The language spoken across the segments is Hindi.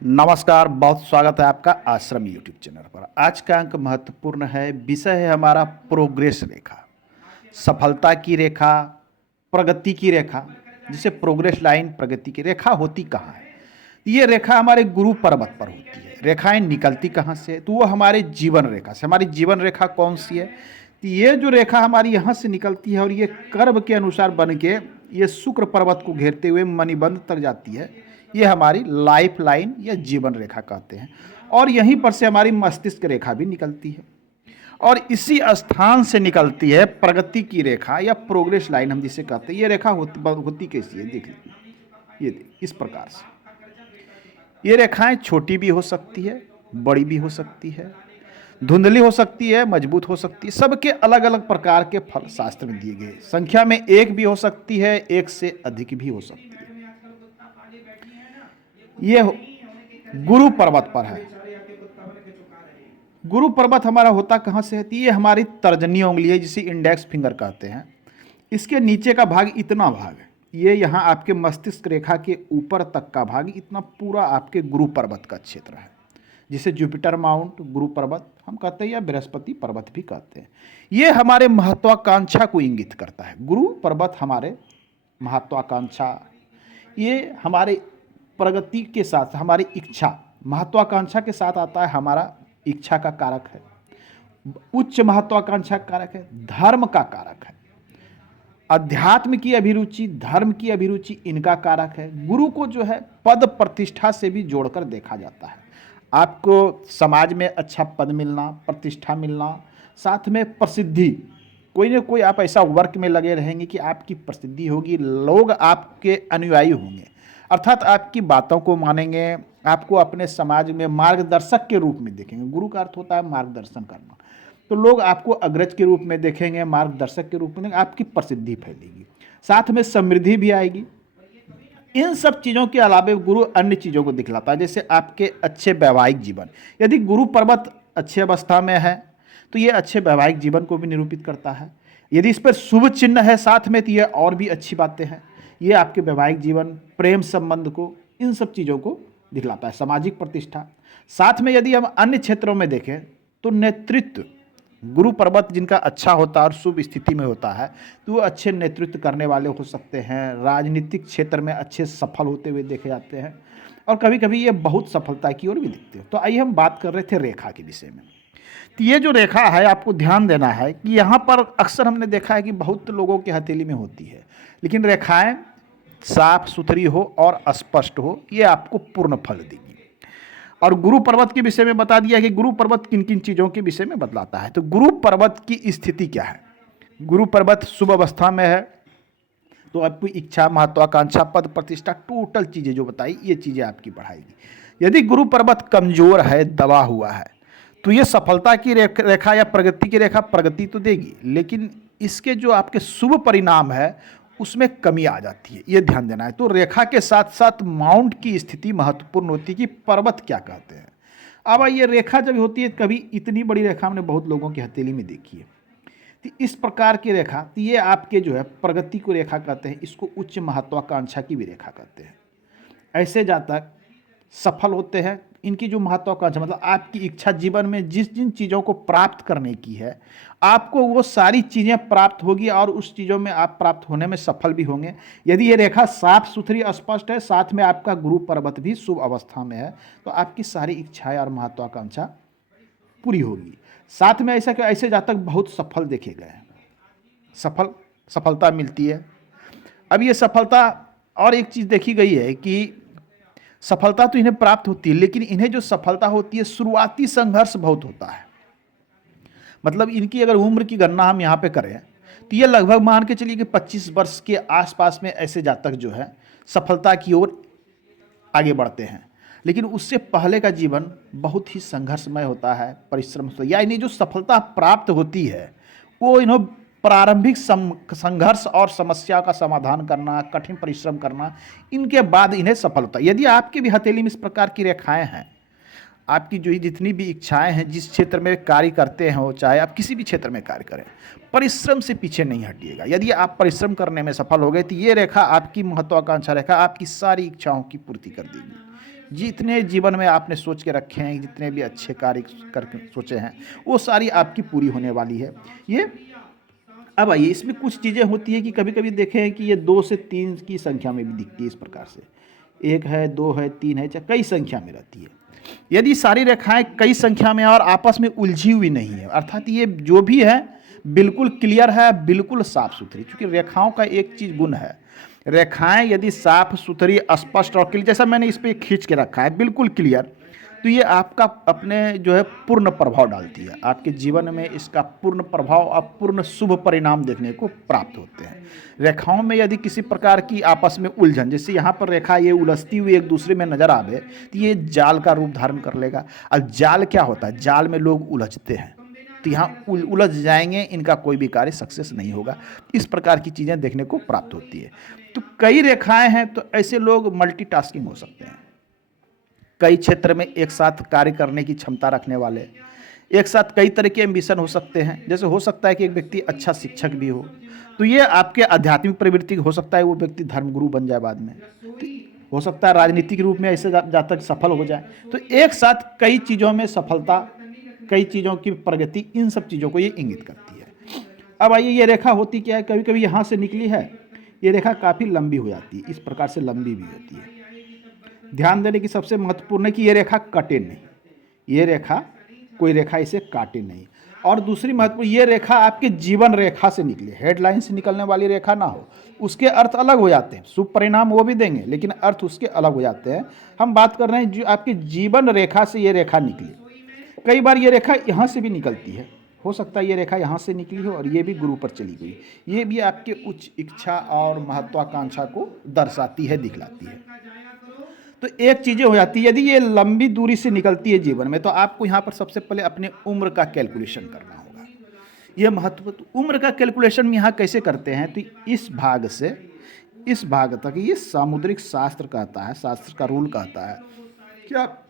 नमस्कार, बहुत स्वागत है आपका आश्रम यूट्यूब चैनल पर। आज का अंक महत्वपूर्ण है, विषय है हमारा प्रोग्रेस रेखा, सफलता की रेखा, प्रगति की रेखा। जिसे प्रोग्रेस लाइन, प्रगति की रेखा होती कहाँ है? ये रेखा हमारे गुरु पर्वत पर होती है। रेखाएं निकलती कहाँ से? तो वो हमारे जीवन रेखा से। हमारी जीवन रेखा कौन सी है? तो ये जो रेखा हमारी यहाँ से निकलती है और ये कर्व के अनुसार बन के ये शुक्र पर्वत को घेरते हुए मणिबंध तक जाती है। ये हमारी लाइफ लाइन या जीवन रेखा कहते हैं। और यहीं पर से हमारी मस्तिष्क रेखा भी निकलती है और इसी स्थान से निकलती है प्रगति की रेखा या प्रोग्रेस लाइन हम जिसे कहते हैं। ये रेखा होती कैसी है? देख लीजिए, ये इस प्रकार से। ये रेखाएं छोटी भी हो सकती है, बड़ी भी हो सकती है, धुंधली हो सकती है, मजबूत हो सकती है। सबके अलग अलग प्रकार के फल शास्त्र में दिए गए। संख्या में एक भी हो सकती है, एक से अधिक भी हो सकती है। ये गुरु पर्वत पर है। गुरु पर्वत हमारा होता कहाँ से है? ये हमारी तर्जनी उंगली है जिसे इंडेक्स फिंगर कहते हैं। इसके नीचे का भाग, इतना भाग, ये यहाँ आपके मस्तिष्क रेखा के ऊपर तक का भाग, इतना पूरा आपके गुरु पर्वत का क्षेत्र है, जिसे जुपिटर माउंट गुरु पर्वत हम कहते हैं या बृहस्पति पर्वत भी कहते हैं। ये हमारे महत्वाकांक्षा को इंगित करता है। गुरु पर्वत हमारे महत्वाकांक्षा, ये हमारे प्रगति के साथ हमारी इच्छा, महत्वाकांक्षा के साथ आता है। हमारा इच्छा का कारक है, उच्च महत्वाकांक्षा का कारक है, धर्म का कारक है, अध्यात्म की अभिरुचि, धर्म की अभिरुचि, इनका कारक है। गुरु को जो है पद प्रतिष्ठा से भी जोड़कर देखा जाता है। आपको समाज में अच्छा पद मिलना, प्रतिष्ठा मिलना, साथ में प्रसिद्धि, कोई ना कोई आप ऐसा वर्क में लगे रहेंगे कि आपकी प्रसिद्धि होगी, लोग आपके अनुयायी होंगे, अर्थात आपकी बातों को मानेंगे, आपको अपने समाज में मार्गदर्शक के रूप में देखेंगे। गुरु का अर्थ होता है मार्गदर्शन करना। तो लोग आपको अग्रज के रूप में देखेंगे, मार्गदर्शक के रूप में, आपकी प्रसिद्धि फैलेगी, साथ में समृद्धि भी आएगी। इन सब चीज़ों के अलावा गुरु अन्य चीज़ों को दिखलाता है, जैसे आपके अच्छे वैवाहिक जीवन। यदि गुरु पर्वत अच्छे अवस्था में है तो ये अच्छे वैवाहिक जीवन को भी निरूपित करता है। यदि इस पर शुभ चिन्ह है साथ में तो ये और भी अच्छी बातें हैं। ये आपके वैवाहिक जीवन, प्रेम संबंध को, इन सब चीज़ों को दिखलाता है। सामाजिक प्रतिष्ठा, साथ में यदि हम अन्य क्षेत्रों में देखें तो नेतृत्व, गुरु पर्वत जिनका अच्छा होता है और शुभ स्थिति में होता है तो वो अच्छे नेतृत्व करने वाले हो सकते हैं। राजनीतिक क्षेत्र में अच्छे सफल होते हुए देखे जाते हैं और कभी कभी ये बहुत सफलता की ओर भी दिखते हैं। तो आइए हम बात कर रहे थे रेखा के विषय में। तो ये जो रेखा है, आपको ध्यान देना है कि यहाँ पर अक्सर हमने देखा है कि बहुत लोगों के हथेली में होती है, लेकिन रेखाएं साफ सुथरी हो और स्पष्ट हो, ये आपको पूर्ण फल देगी। और गुरु पर्वत के विषय में बता दिया कि गुरु पर्वत किन किन चीज़ों के विषय में बतलाता है। तो गुरु पर्वत की स्थिति क्या है? गुरु पर्वत शुभ अवस्था में है तो आपकी इच्छा, महत्वाकांक्षा, पद प्रतिष्ठा, टोटल चीज़ें जो बताई, ये चीज़ें आपकी बढ़ाएगी। यदि गुरु पर्वत कमजोर है, दबा हुआ है, तो ये सफलता की रेखा या प्रगति की रेखा प्रगति तो देगी, लेकिन इसके जो आपके शुभ परिणाम है उसमें कमी आ जाती है। ये ध्यान देना है। तो रेखा के साथ साथ माउंट की स्थिति महत्वपूर्ण होती है कि पर्वत क्या कहते हैं। अब ये रेखा जब होती है, कभी इतनी बड़ी रेखा हमने बहुत लोगों की हथेली में देखी है। तो इस प्रकार की रेखा, तो ये आपके जो है प्रगति को रेखा कहते हैं। इसको उच्च महत्वाकांक्षा की भी रेखा कहते हैं। ऐसे जातक सफल होते हैं। इनकी जो महत्वाकांक्षा मतलब आपकी इच्छा, जीवन में जिस जिन चीज़ों को प्राप्त करने की है, आपको वो सारी चीज़ें प्राप्त होगी और उस चीज़ों में आप प्राप्त होने में सफल भी होंगे। यदि ये रेखा साफ सुथरी स्पष्ट है, साथ में आपका गुरु पर्वत भी शुभ अवस्था में है, तो आपकी सारी इच्छाएं और महत्वाकांक्षा पूरी होगी। साथ में ऐसे जातक बहुत सफल देखे गए हैं, सफलता मिलती है। अब ये सफलता, और एक चीज़ देखी गई है कि सफलता तो इन्हें प्राप्त होती है, लेकिन इन्हें जो सफलता होती है, शुरुआती संघर्ष बहुत होता है। मतलब इनकी अगर उम्र की गणना हम यहाँ पे करें तो ये लगभग मान के चलिए कि 25 वर्ष के आसपास में ऐसे जातक जो है सफलता की ओर आगे बढ़ते हैं। लेकिन उससे पहले का जीवन बहुत ही संघर्षमय होता है, परिश्रम से, या इन्हें जो सफलता प्राप्त होती है वो इन्हें प्रारंभिक संघर्ष और समस्या का समाधान करना, कठिन परिश्रम करना, इनके बाद इन्हें सफल होता है। यदि आपकी भी हथेली में इस प्रकार की रेखाएं हैं, आपकी जो जितनी भी इच्छाएं हैं, जिस क्षेत्र में कार्य करते हैं, वो चाहे आप किसी भी क्षेत्र में कार्य करें, परिश्रम से पीछे नहीं हटिएगा। यदि आप परिश्रम करने में सफल हो गए तो ये रेखा, आपकी महत्वाकांक्षा रेखा, आपकी सारी इच्छाओं की पूर्ति कर देगी। जितने जीवन में आपने सोच के रखे हैं, जितने भी अच्छे कार्य करके सोचे हैं, वो सारी आपकी पूरी होने वाली है। ये अब आइए, इसमें कुछ चीज़ें होती है कि कभी कभी देखें कि ये 2 से 3 की संख्या में भी दिखती है इस प्रकार से, 1 है, 2 है, 3 है, चाहे कई संख्या में रहती है। यदि सारी रेखाएं कई संख्या में और आपस में उलझी हुई नहीं है, अर्थात ये जो भी है बिल्कुल क्लियर है, बिल्कुल साफ सुथरी, क्योंकि रेखाओं का एक चीज़ गुण है, रेखाएं यदि साफ सुथरी, स्पष्ट और क्लियर, जैसा मैंने इस पर खींच के रखा है बिल्कुल क्लियर, तो ये आपका अपने जो है पूर्ण प्रभाव डालती है आपके जीवन में। इसका पूर्ण प्रभाव और पूर्ण शुभ परिणाम देखने को प्राप्त होते हैं। रेखाओं में यदि किसी प्रकार की आपस में उलझन, जैसे यहाँ पर रेखा ये उलझती हुई एक दूसरे में नजर आवे, तो ये जाल का रूप धारण कर लेगा। अब जाल क्या होता है? जाल में लोग उलझते हैं, तो यहाँ उलझ जाएंगे, इनका कोई भी कार्य सक्सेस नहीं होगा। इस प्रकार की चीज़ें देखने को प्राप्त होती है। तो कई रेखाएं हैं, तो ऐसे लोग मल्टीटास्किंग हो सकते हैं, कई क्षेत्र में एक साथ कार्य करने की क्षमता रखने वाले, एक साथ कई तरह के एम्बिशन हो सकते हैं। जैसे हो सकता है कि एक व्यक्ति अच्छा शिक्षक भी हो, तो ये आपके आध्यात्मिक प्रवृत्ति हो सकता है, वो व्यक्ति धर्मगुरु बन जाए बाद में। तो हो सकता है राजनीतिक रूप में ऐसे जहाँ तक सफल हो जाए। तो एक साथ कई चीज़ों में सफलता, कई चीज़ों की प्रगति, इन सब चीज़ों को ये इंगित करती है। अब आइए, ये रेखा होती क्या है? कभी कभी यहाँ से निकली है, ये रेखा काफ़ी लंबी हो जाती है, इस प्रकार से लंबी भी होती है। ध्यान देने की सबसे महत्वपूर्ण है कि ये रेखा कटे नहीं, ये रेखा कोई रेखा इसे काटे नहीं। और दूसरी महत्वपूर्ण, ये रेखा आपके जीवन रेखा से निकले, हेडलाइन से निकलने वाली रेखा ना हो। उसके अर्थ अलग हो जाते हैं, शुभ परिणाम वो भी देंगे, लेकिन अर्थ उसके अलग हो जाते हैं। हम बात कर रहे हैं जो आपके जीवन रेखा से ये रेखा निकली। कई बार ये रेखा यहाँ से भी निकलती है, हो सकता है ये रेखा यहाँ से निकली हो और ये भी गुरु पर चली गई। ये भी आपके उच्च इच्छा और महत्वाकांक्षा को दर्शाती है, दिखलाती है। तो एक चीज़ें हो जाती है, यदि ये लंबी दूरी से निकलती है जीवन में, तो आपको यहाँ पर सबसे पहले अपने उम्र का कैलकुलेशन करना होगा। ये महत्वपूर्ण उम्र का कैलकुलेशन यहाँ कैसे करते हैं? तो इस भाग से इस भाग तक, ये सामुद्रिक शास्त्र कहता है, शास्त्र का रूल कहता है कि आप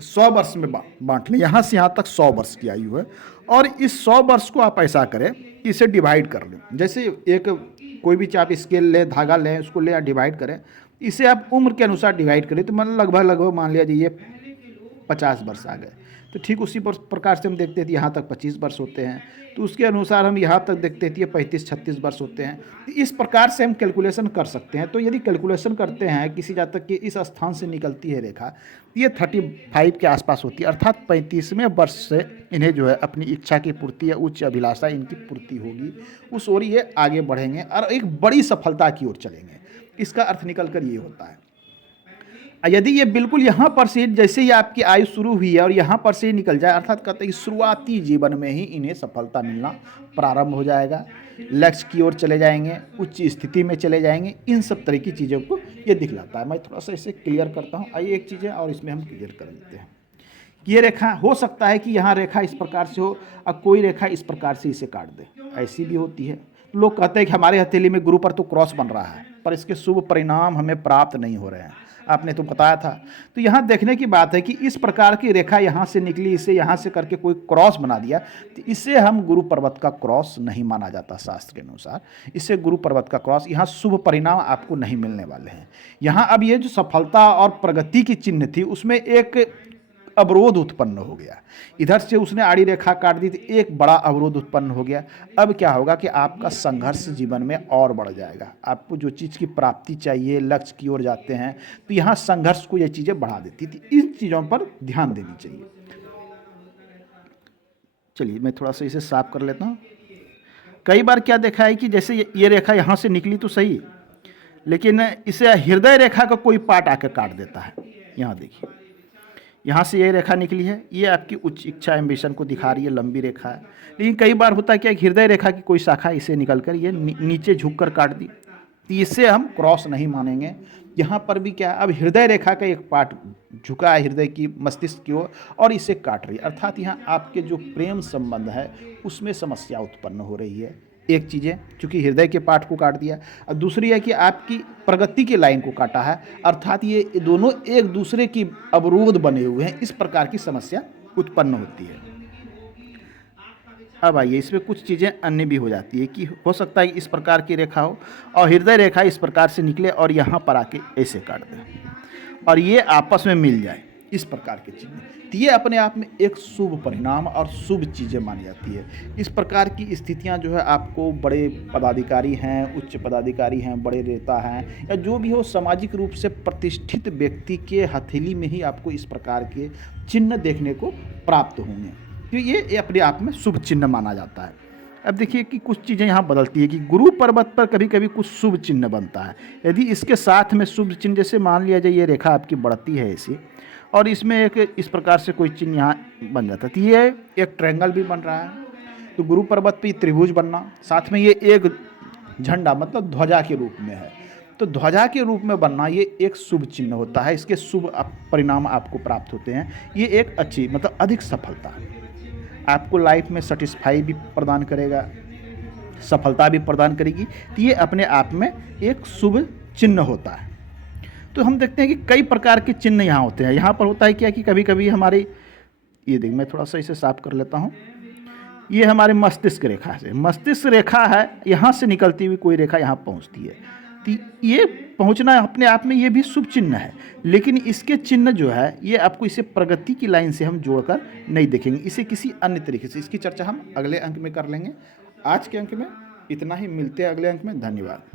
100 वर्ष में बांट लें। यहाँ से यहाँ तक 100 वर्ष की आयु है, और इस 100 वर्ष को आप ऐसा करें कि इसे डिवाइड कर लें। जैसे एक कोई भी आप स्केल लें, धागा लें, उसको ले डिवाइड करें, इसे आप उम्र के अनुसार डिवाइड करें, तो मतलब लगभग मान लिया जाइए 50 वर्ष आ गए। तो ठीक उसी प्रकार से हम देखते हैं यहाँ तक 25 वर्ष होते हैं, तो उसके अनुसार हम यहाँ तक देखते हैं 35-36 वर्ष होते हैं। तो इस प्रकार से हम कैलकुलेशन कर सकते हैं। तो यदि कैलकुलेशन करते हैं किसी जातक की इस स्थान से निकलती है रेखा, ये 35 के आसपास होती है, अर्थात 35वें वर्ष से इन्हें जो है अपनी इच्छा की पूर्ति या उच्च अभिलाषा इनकी पूर्ति होगी, उस ओर ये आगे बढ़ेंगे और एक बड़ी सफलता की ओर चलेंगे। इसका अर्थ निकल कर ये होता है। यदि ये बिल्कुल यहाँ पर से, जैसे ही आपकी आयु शुरू हुई है और यहाँ पर से निकल जाए, अर्थात कहते हैं कि शुरुआती जीवन में ही इन्हें सफलता मिलना प्रारंभ हो जाएगा, लक्ष्य की ओर चले जाएंगे, उच्च स्थिति में चले जाएंगे, इन सब तरह की चीज़ों को ये दिखलाता है। मैं थोड़ा सा इसे क्लियर करता हूँ। आइए एक चीज़ें और इसमें हम क्लियर कर देते हैं। ये रेखा हो सकता है कि यहाँ रेखा इस प्रकार से हो और कोई रेखा इस प्रकार से इसे काट दे, ऐसी भी होती है। लोग कहते हैं कि हमारे हथेली में गुरु पर तो क्रॉस बन रहा है, पर इसके शुभ परिणाम हमें प्राप्त नहीं हो रहे हैं, आपने तो बताया था। तो यहाँ देखने की बात है कि इस प्रकार की रेखा यहाँ से निकली, इसे यहाँ से करके कोई क्रॉस बना दिया, तो इसे हम गुरु पर्वत का क्रॉस नहीं माना जाता शास्त्र के अनुसार। इसे गुरु पर्वत का क्रॉस, यहाँ शुभ परिणाम आपको नहीं मिलने वाले हैं। यहाँ अब ये जो सफलता और प्रगति की चिन्ह थी, उसमें एक अवरोध उत्पन्न हो गया। इधर से उसने आड़ी रेखा काट दी, तो एक बड़ा अवरोध उत्पन्न हो गया। अब क्या होगा कि आपका संघर्ष जीवन में और बढ़ जाएगा। आपको जो चीज़ की प्राप्ति चाहिए, लक्ष्य की ओर जाते हैं, तो यहाँ संघर्ष को ये चीज़ें बढ़ा देती थी। इन चीज़ों पर ध्यान देनी चाहिए। चलिए मैं थोड़ा सा इसे साफ कर लेता हूँ। कई बार क्या देखा है कि जैसे ये रेखा यहाँ से निकली तो सही, लेकिन इसे हृदय रेखा का कोई पार्ट आकर काट देता है। यहाँ देखिए, यहाँ से ये रेखा निकली है, ये आपकी उच्च इच्छा एम्बिशन को दिखा रही है, लंबी रेखा है। लेकिन कई बार होता है क्या, हृदय रेखा की कोई शाखा इसे निकलकर ये नीचे झुककर काट दी, तो इसे हम क्रॉस नहीं मानेंगे। यहाँ पर भी क्या है, अब हृदय रेखा का एक पार्ट झुका है हृदय की मस्तिष्क की ओर और इसे काट रही है, अर्थात यहाँ आपके जो प्रेम संबंध है उसमें समस्या उत्पन्न हो रही है। एक चीज़ें चूँकि हृदय के पार्ट को काट दिया, और दूसरी है कि आपकी प्रगति की लाइन को काटा है, अर्थात ये दोनों एक दूसरे की अवरोध बने हुए हैं। इस प्रकार की समस्या उत्पन्न होती है। अब आइए इसमें कुछ चीज़ें अन्य भी हो जाती है कि हो सकता है इस प्रकार की रेखा हो और हृदय रेखा इस प्रकार से निकले और यहाँ पर आके ऐसे काट दे और ये आपस में मिल जाए, इस प्रकार के चिन्ह। तो ये अपने आप में एक शुभ परिणाम और शुभ चीज़ें मानी जाती है। इस प्रकार की स्थितियाँ जो है आपको बड़े पदाधिकारी हैं, उच्च पदाधिकारी हैं, बड़े नेता हैं या जो भी हो सामाजिक रूप से प्रतिष्ठित व्यक्ति के हथेली में ही आपको इस प्रकार के चिन्ह देखने को प्राप्त होंगे। तो ये अपने आप में शुभ चिन्ह माना जाता है। अब देखिए कि कुछ चीज़ें यहाँ बदलती है कि गुरु पर्वत पर कभी कभी कुछ शुभ चिन्ह बनता है। यदि इसके साथ में शुभ चिन्ह, जैसे मान लिया जाए ये रेखा आपकी बढ़ती है ऐसी और इसमें एक इस प्रकार से कोई चिन्ह यहाँ बन जाता है, तो ये एक ट्रायंगल भी बन रहा है। तो गुरु पर्वत पे त्रिभुज बनना, साथ में ये एक झंडा मतलब ध्वजा के रूप में है, तो ध्वजा के रूप में बनना ये एक शुभ चिन्ह होता है। इसके शुभ परिणाम आपको प्राप्त होते हैं। ये एक अच्छी मतलब अधिक सफलता आपको लाइफ में सेटिस्फाई भी प्रदान करेगा, सफलता भी प्रदान करेगी। तो ये अपने आप में एक शुभ चिन्ह होता है। तो हम देखते हैं कि कई प्रकार के चिन्ह यहाँ होते हैं। यहाँ पर होता है क्या कि कभी कभी हमारे, ये देख मैं थोड़ा सा इसे साफ कर लेता हूँ, ये हमारे मस्तिष्क रेखा से, मस्तिष्क रेखा है, यहाँ से निकलती हुई कोई रेखा यहाँ पहुँचती है। तो ये पहुँचना अपने आप में ये भी शुभ चिन्ह है, लेकिन इसके चिन्ह जो है ये आपको इसे प्रगति की लाइन से हम जोड़कर नहीं देखेंगे, इसे किसी अन्य तरीके से। इसकी चर्चा हम अगले अंक में कर लेंगे। आज के अंक में इतना ही, मिलते हैं अगले अंक में। धन्यवाद।